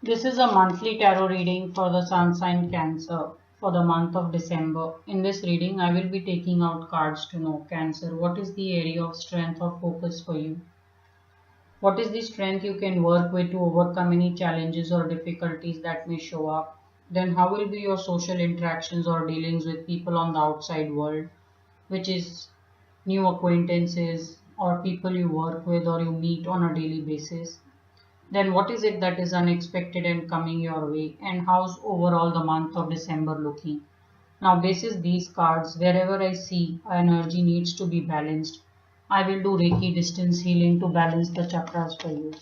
This is a monthly tarot reading for the Sun sign Cancer for the month of December. In this reading, I will be taking out cards to know Cancer. What is the area of strength or focus for you? What is the strength you can work with to overcome any challenges or difficulties that may show up? Then, how will be your social interactions or dealings with people on the outside world, which is new acquaintances or people you work with or you meet on a daily basis? Then what is it that is unexpected and coming your way, and how's overall the month of December looking? Now, basis these cards, wherever I see energy needs to be balanced, I will do Reiki distance healing to balance the chakras for you.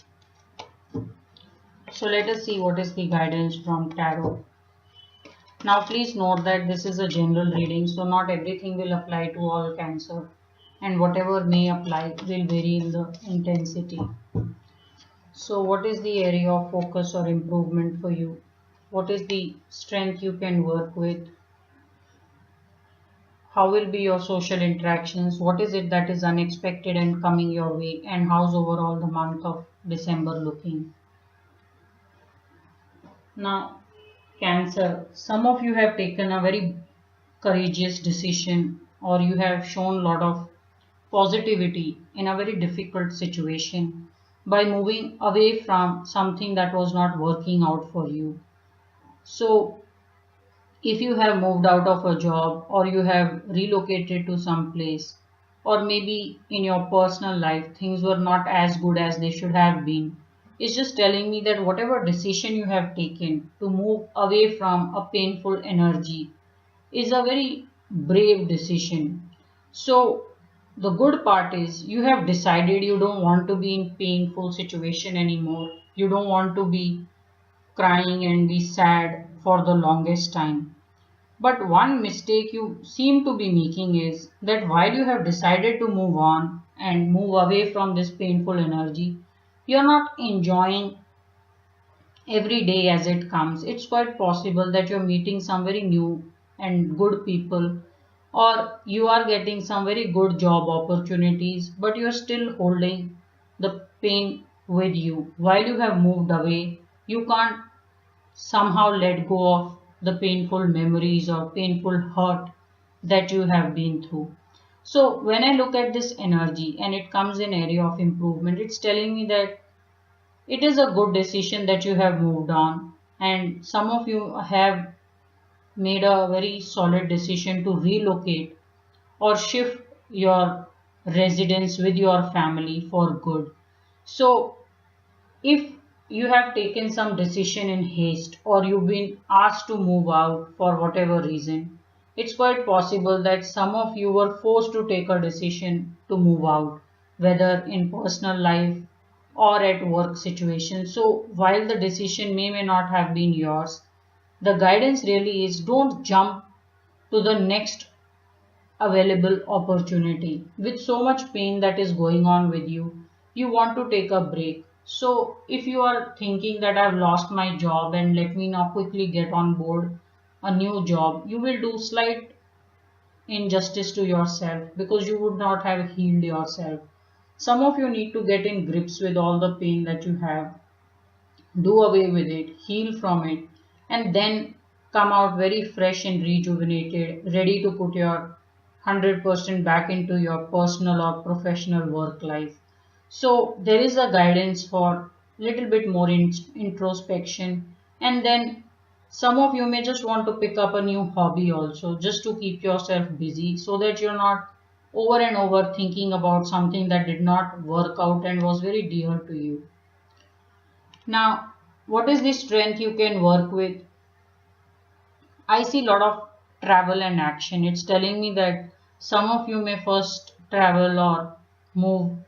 So let us see what is the guidance from tarot. Now please note that this is a general reading, so not everything will apply to all Cancer, and whatever may apply will vary in the intensity. So what is the area of focus or improvement for you? What is the strength you can work with? How will be your social interactions? What is it that is unexpected and coming your way? And how's overall the month of December looking? Now, Cancer, some of you have taken a very courageous decision, or you have shown a lot of positivity in a very difficult situation by moving away from something that was not working out for you. So, if you have moved out of a job or you have relocated to some place, or maybe in your personal life things were not as good as they should have been, it's just telling me that whatever decision you have taken to move away from a painful energy is a very brave decision. So the good part is you have decided you don't want to be in painful situation anymore. You don't want to be crying and be sad for the longest time. But one mistake you seem to be making is that while you have decided to move on and move away from this painful energy, you're not enjoying every day as it comes. It's quite possible that you're meeting some very new and good people, or you are getting some very good job opportunities, but you're still holding the pain with you. While you have moved away, you can't somehow let go of the painful memories or painful hurt that you have been through. So when I look at this energy and it comes in area of improvement, it's telling me that it is a good decision that you have moved on, and some of you have made a very solid decision to relocate or shift your residence with your family for good. So if you have taken some decision in haste or you've been asked to move out for whatever reason, it's quite possible that some of you were forced to take a decision to move out, whether in personal life or at work situation. So while the decision may not have been yours, the guidance really is don't jump to the next available opportunity. With so much pain that is going on with you want to take a break. So if you are thinking that I've lost my job and let me now quickly get on board a new job, you will do slight injustice to yourself because you would not have healed yourself. Some of you need to get in grips with all the pain that you have, do away with it, heal from it, and then come out very fresh and rejuvenated, ready to put your 100% back into your personal or professional work life. So there is a guidance for little bit more introspection, and then some of you may just want to pick up a new hobby also just to keep yourself busy so that you're not over and over thinking about something that did not work out and was very dear to you. Now, what is the strength you can work with? I see a lot of travel and action. It's telling me that some of you may first travel or move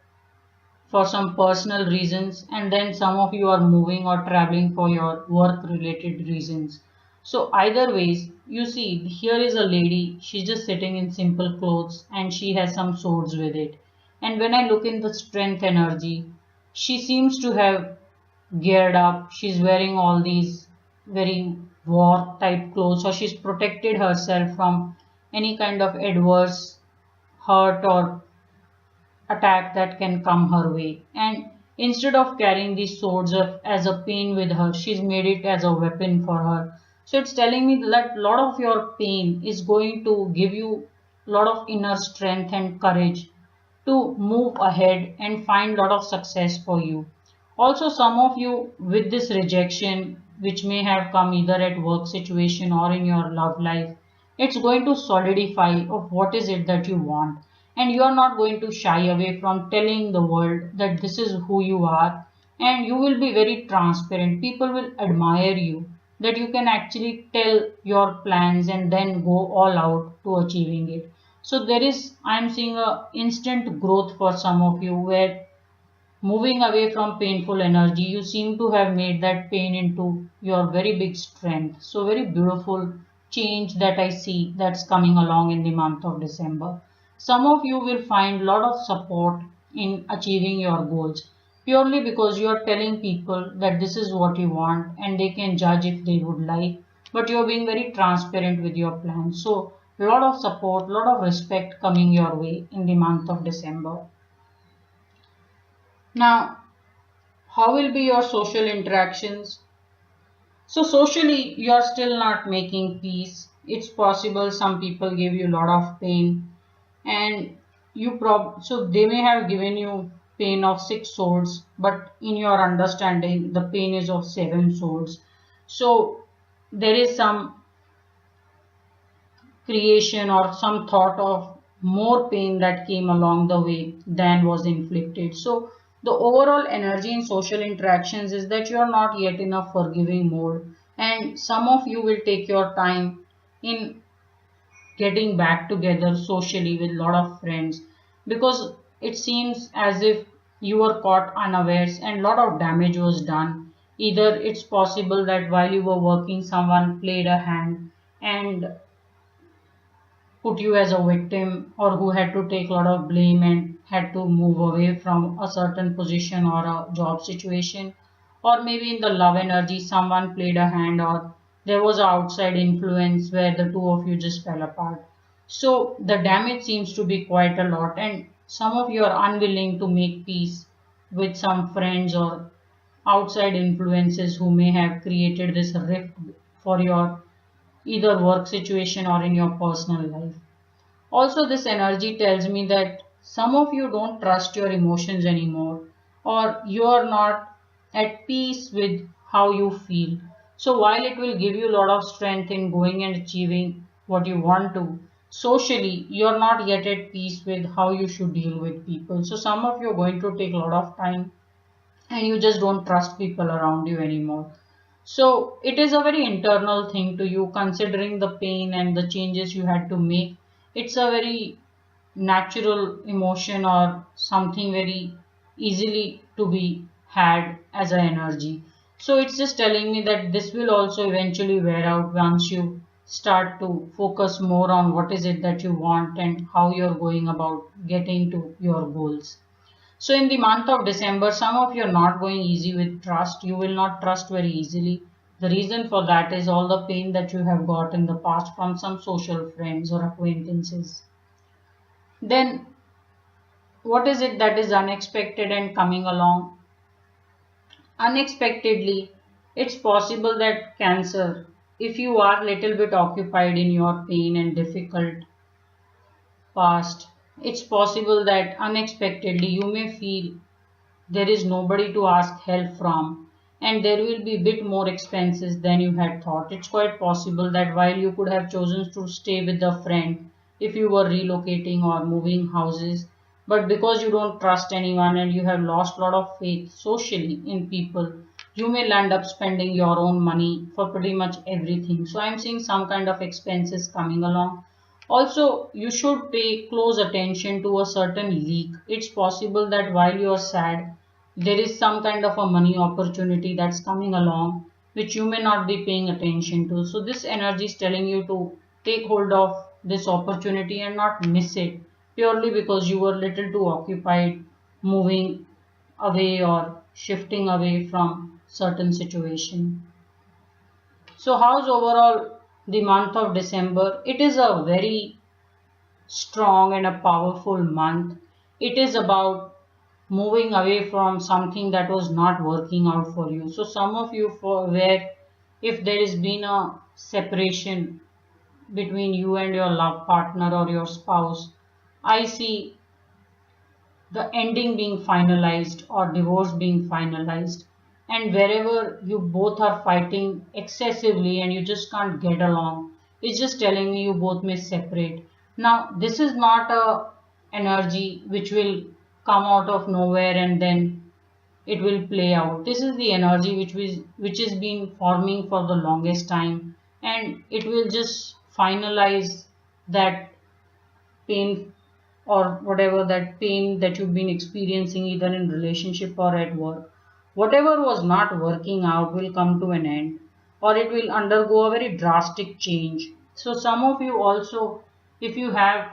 for some personal reasons, and then some of you are moving or traveling for your work related reasons. So either ways, you see here is a lady, she's just sitting in simple clothes and she has some swords with it. And when I look in the strength energy, she seems to have geared up. She's wearing all these very war type clothes, so she's protected herself from any kind of adverse hurt or attack that can come her way. And Instead of carrying these swords as a pain with her, she's made it as a weapon for her. So it's telling me that a lot of your pain is going to give you a lot of inner strength and courage to move ahead and find a lot of success for you. Also, some of you with this rejection, which may have come either at work situation or in your love life, it's going to solidify of what is it that you want. And you are not going to shy away from telling the world that this is who you are. And you will be very transparent. People will admire you that you can actually tell your plans and then go all out to achieving it. So there is, I'm seeing a instant growth for some of you where moving away from painful energy, you seem to have made that pain into your very big strength. So very beautiful change that I see that's coming along in the month of December. Some of you will find a lot of support in achieving your goals purely because you are telling people that this is what you want and they can judge if they would like, but you're being very transparent with your plans. So a lot of support, a lot of respect coming your way in the month of December. Now, how will be your social interactions? So socially, you are still not making peace. It's possible some people give you a lot of pain, and so they may have given you pain of 6 swords, but in your understanding, the pain is of 7 swords. So there is some creation or some thought of more pain that came along the way than was inflicted. So the overall energy in social interactions is that you are not yet in a forgiving mode, and some of you will take your time in getting back together socially with a lot of friends, because it seems as if you were caught unawares and a lot of damage was done. Either it's possible that while you were working someone played a hand and put you as a victim, or who had to take a lot of blame and had to move away from a certain position or a job situation. Or maybe in the love energy someone played a hand, or there was an outside influence where the two of you just fell apart. So the damage seems to be quite a lot, and some of you are unwilling to make peace with some friends or outside influences who may have created this rift for your either work situation or in your personal life. Also, this energy tells me that some of you don't trust your emotions anymore, or you are not at peace with how you feel. So while it will give you a lot of strength in going and achieving what you want to, socially you are not yet at peace with how you should deal with people. So some of you are going to take a lot of time and you just don't trust people around you anymore. So it is a very internal thing to you, considering the pain and the changes you had to make. It's a very natural emotion or something very easily to be had as an energy. So it's just telling me that this will also eventually wear out once you start to focus more on what is it that you want and how you're going about getting to your goals. So in the month of December, some of you are not going easy with trust. You will not trust very easily. The reason for that is all the pain that you have got in the past from some social friends or acquaintances. Then what is it that is unexpected and coming along? Unexpectedly, it's possible that Cancer, if you are little bit occupied in your pain and difficult past, it's possible that unexpectedly you may feel there is nobody to ask help from, and there will be a bit more expenses than you had thought. It's quite possible that while you could have chosen to stay with a friend if you were relocating or moving houses, but because you don't trust anyone and you have lost a lot of faith socially in people, you may land up spending your own money for pretty much everything. So I'm seeing some kind of expenses coming along. Also, you should pay close attention to a certain leak. It's possible that while you're sad, there is some kind of a money opportunity that's coming along which you may not be paying attention to. So this energy is telling you to take hold of this opportunity and not miss it purely because you were little too occupied moving away or shifting away from certain situation. So how's overall the month of December? It is a very strong and a powerful month. It is about moving away from something that was not working out for you. So some of you, for where if there has been a separation between you and your love partner or your spouse, I see the ending being finalized or divorce being finalized. And wherever you both are fighting excessively and you just can't get along, it's just telling me you both may separate. Now this is not a energy which will come out of nowhere and then it will play out. This is the energy which has been forming for the longest time, and it will just finalize that pain or whatever, that pain that you've been experiencing either in relationship or at work. Whatever was not working out will come to an end, or it will undergo a very drastic change. So some of you also, if you have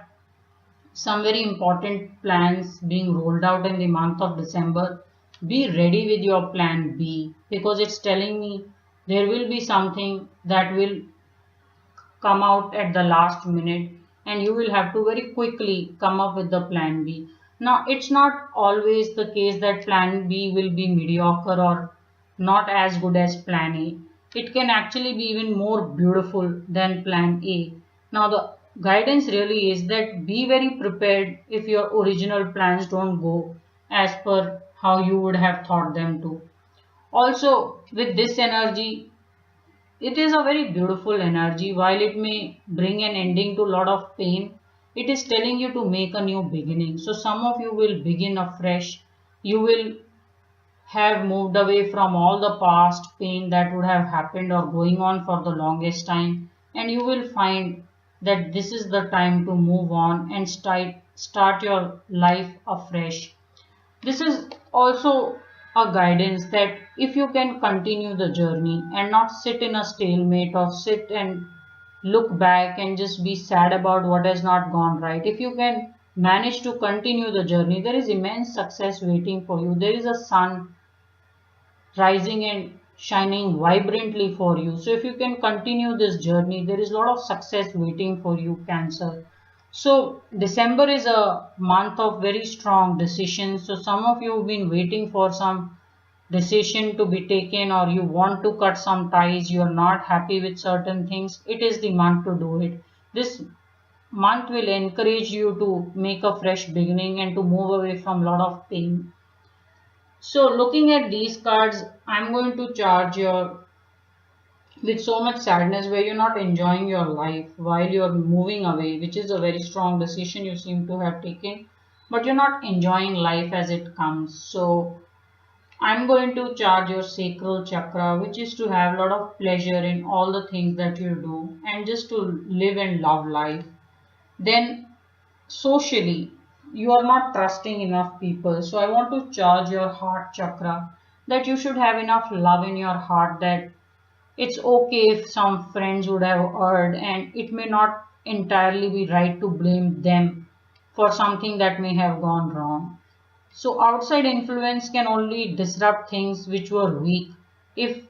some very important plans being rolled out in the month of December, be ready with your plan B, because it's telling me there will be something that will come out at the last minute and you will have to very quickly come up with the plan B. Now, it's not always the case that plan B will be mediocre or not as good as plan A. It can actually be even more beautiful than plan A. Now, the guidance really is that be very prepared if your original plans don't go as per how you would have thought them to. Also, with this energy, it is a very beautiful energy. While it may bring an ending to a lot of pain, it is telling you to make a new beginning. So some of you will begin afresh. You will have moved away from all the past pain that would have happened or going on for the longest time, and you will find that this is the time to move on and start your life afresh. This is also a guidance that if you can continue the journey and not sit in a stalemate or sit and look back and just be sad about what has not gone right, if you can manage to continue the journey, there is immense success waiting for you. There is a sun rising and shining vibrantly for you. So if you can continue this journey, there is a lot of success waiting for you, Cancer. So December is a month of very strong decisions. So some of you have been waiting for some decision to be taken, or you want to cut some ties, you are not happy with certain things. It is the month to do it. This month will encourage you to make a fresh beginning and to move away from a lot of pain. So looking at these cards, I'm going to charge your with so much sadness where you're not enjoying your life while you're moving away, which is a very strong decision you seem to have taken, but you're not enjoying life as it comes. So I'm going to charge your sacral chakra, which is to have a lot of pleasure in all the things that you do and just to live and love life. Then socially, you are not trusting enough people. So I want to charge your heart chakra, that you should have enough love in your heart that it's okay if some friends would have erred, and it may not entirely be right to blame them for something that may have gone wrong. So outside influence can only disrupt things which were weak. If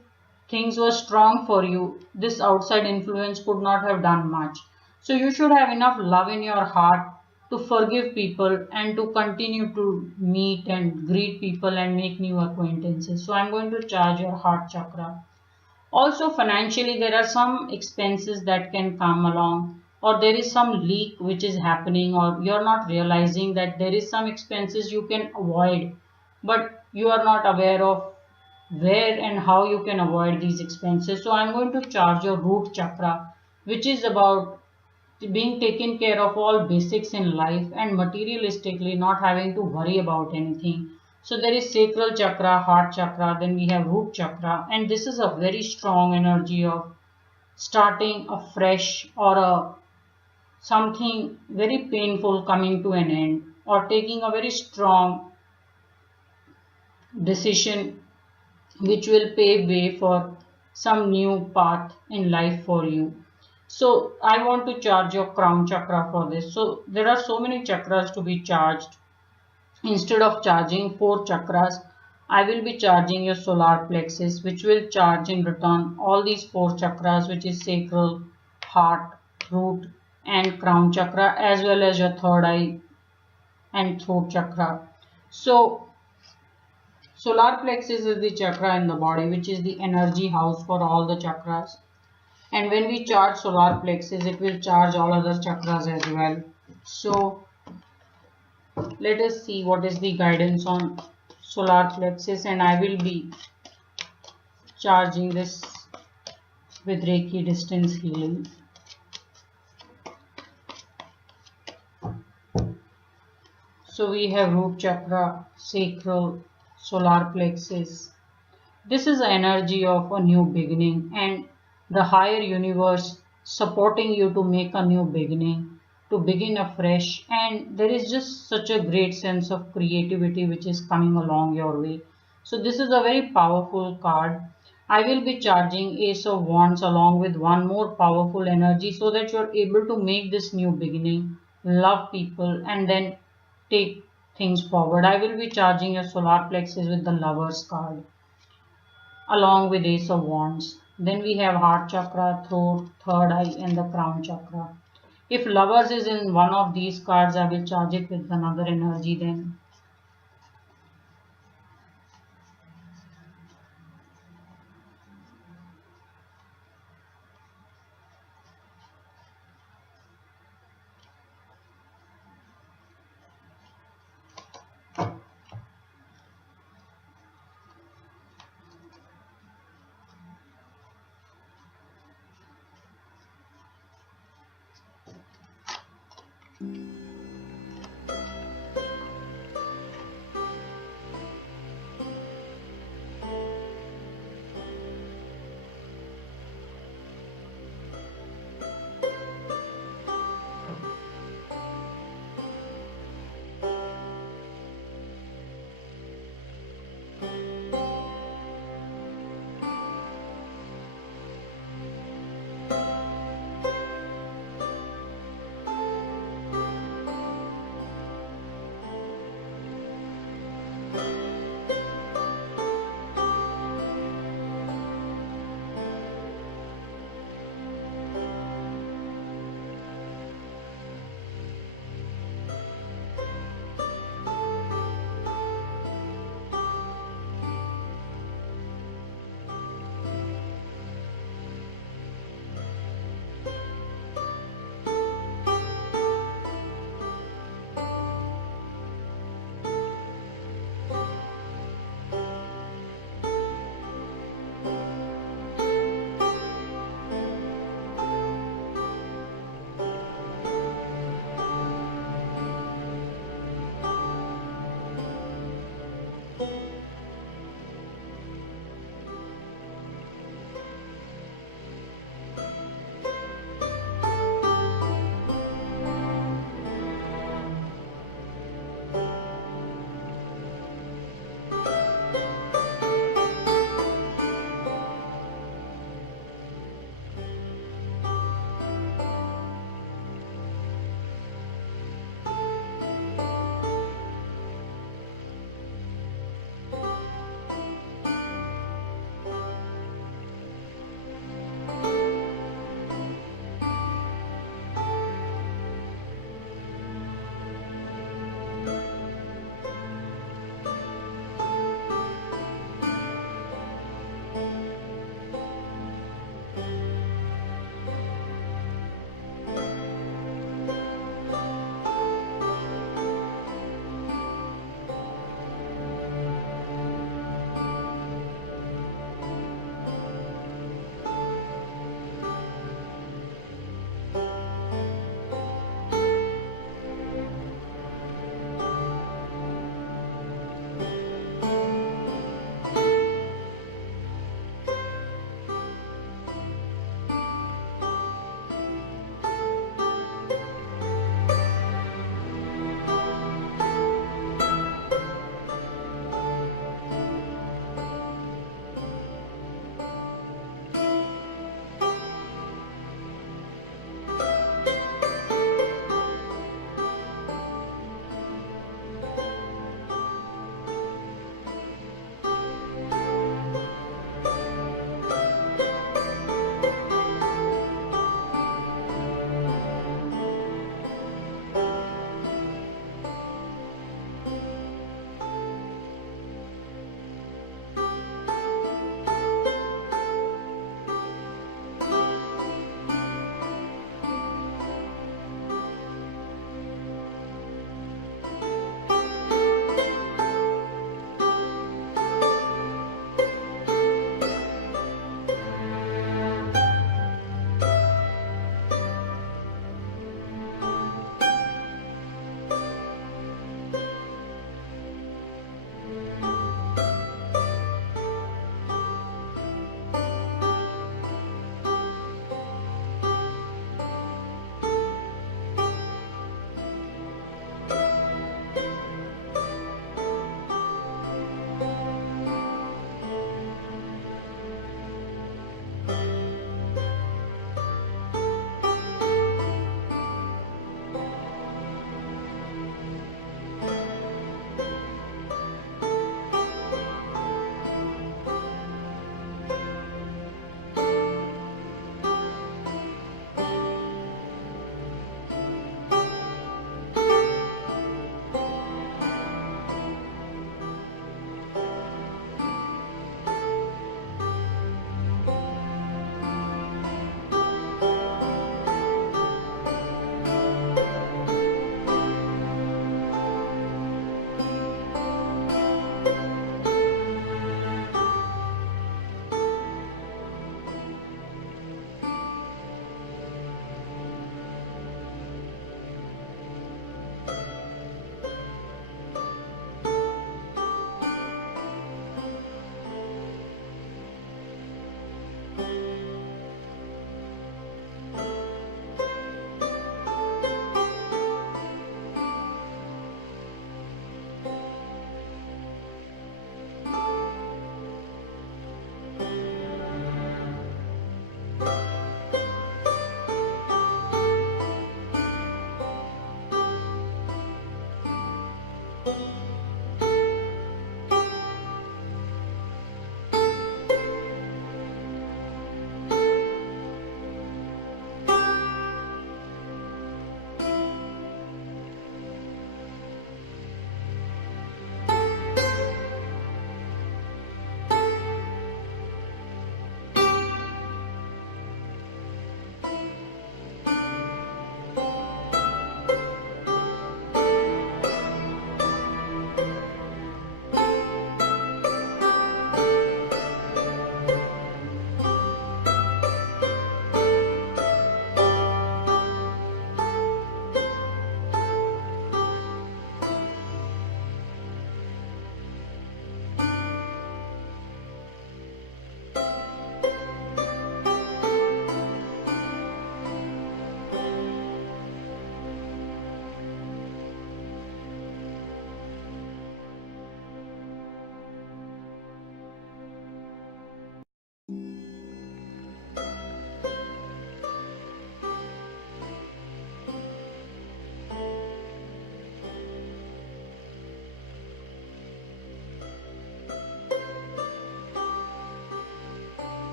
things were strong for you, this outside influence could not have done much. So you should have enough love in your heart to forgive people and to continue to meet and greet people and make new acquaintances. So I'm going to charge your heart chakra. Also financially, there are some expenses that can come along, or there is some leak which is happening, or you're not realizing that there is some expenses you can avoid, but you are not aware of where and how you can avoid these expenses. So I'm going to charge your root chakra, which is about being taken care of all basics in life and materialistically not having to worry about anything. So there is sacral chakra, heart chakra, then we have root chakra, and this is a very strong energy of starting afresh, or something very painful coming to an end, or taking a very strong decision which will pave way for some new path in life for you. So I want to charge your crown chakra for this. So there are so many chakras to be charged. Instead of charging 4 chakras, I will be charging your solar plexus, which will charge in return all these 4 chakras, which is sacral, heart, root and crown chakra, as well as your third eye and throat chakra. So Solar plexus is the chakra in the body, which is the energy house for all the chakras. And when we charge solar plexus, it will charge all other chakras as well. So let us see what is the guidance on solar plexus, and I will be charging this with Reiki distance healing. So we have root chakra, sacral, solar plexus. This is the energy of a new beginning and the higher universe supporting you to make a new beginning, to begin afresh. And there is just such a great sense of creativity which is coming along your way. So this is a very powerful card. I will be charging Ace of Wands along with one more powerful energy so that you are able to make this new beginning, love people, and then take things forward. I will be charging your solar plexus with the Lovers card along with Ace of Wands. Then we have Heart Chakra, Throat, Third Eye, and the Crown Chakra. If Lovers is in one of these cards, I will charge it with another energy then.